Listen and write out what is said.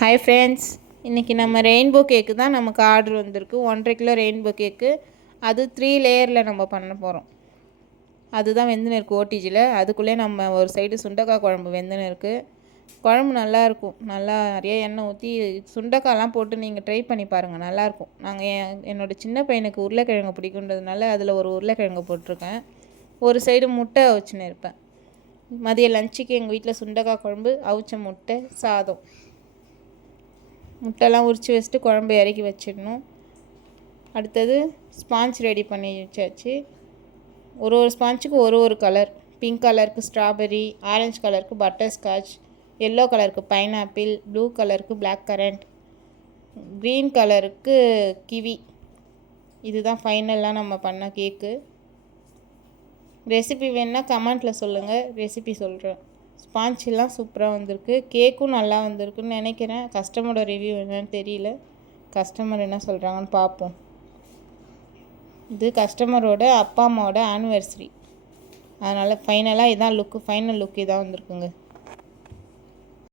Hi friends, இன்றைக்கி நம்ம rainbow கேக்கு தான் நமக்கு ஆர்டர் வந்திருக்கு. 1.5 கிலோ ரெயின்போ கேக்கு. அது 3 லேயரில் நம்ம பண்ண போகிறோம். அதுதான் வெந்துன்னு இருக்குது ஓடிஜியில். அதுக்குள்ளே நம்ம ஒரு சைடு சுண்டக்காய் குழம்பு வெந்துன்னு இருக்குது. குழம்பு நல்லாயிருக்கும். நல்லா நிறைய எண்ணெய் ஊற்றி சுண்டக்காய்லாம் போட்டு நீங்கள் ட்ரை பண்ணி பாருங்கள், நல்லாயிருக்கும். என்னோடய சின்ன பையனுக்கு உருளைக்கிழங்கு பிடிக்குன்றதுனால அதில் ஒரு உருளைக்கிழங்கு போட்டிருக்கேன். ஒரு சைடு முட்டை அவிச்சுன்னு இருப்பேன். மதிய லஞ்சுக்கு எங்கள் வீட்டில் சுண்டக்காய் குழம்பு, அவிச்ச முட்டை, சாதம். முட்டைலாம் உரித்து வச்சுட்டு குழம்பு இறக்கி வச்சிடணும். அடுத்தது ஸ்பாஞ்ச் ரெடி பண்ணி வச்சாச்சு. ஒரு ஸ்பாஞ்சுக்கு ஒரு கலர். பிங்க் கலருக்கு ஸ்ட்ராபெரி, ஆரஞ்சு கலருக்கு பட்டர்ஸ்காட்ச், எல்லோ கலருக்கு பைனாப்பிள், ப்ளூ கலருக்கு பிளாக் கரண்ட், க்ரீன் கலருக்கு கிவி. இதுதான் ஃபைனலாக நம்ம பண்ண கேக்கு. ரெசிபி வேணுன்னா கமெண்ட்டில் சொல்லுங்கள், ரெசிபி சொல்கிறேன். ஸ்பான்ச்செல்லாம் சூப்பராக வந்திருக்கு. கேக்கும் நல்லா வந்திருக்குன்னு நினைக்கிறேன். கஸ்டமரோட ரிவ்யூ என்னன்னு தெரியல. கஸ்டமர் என்ன சொல்கிறாங்கன்னு பார்ப்போம். இது கஸ்டமரோட அப்பா அம்மாவோட ஆனிவர்சரி, அதனால் ஃபைனலாக இதான் லுக்கு. ஃபைனல் லுக் இதான் வந்திருக்குங்க.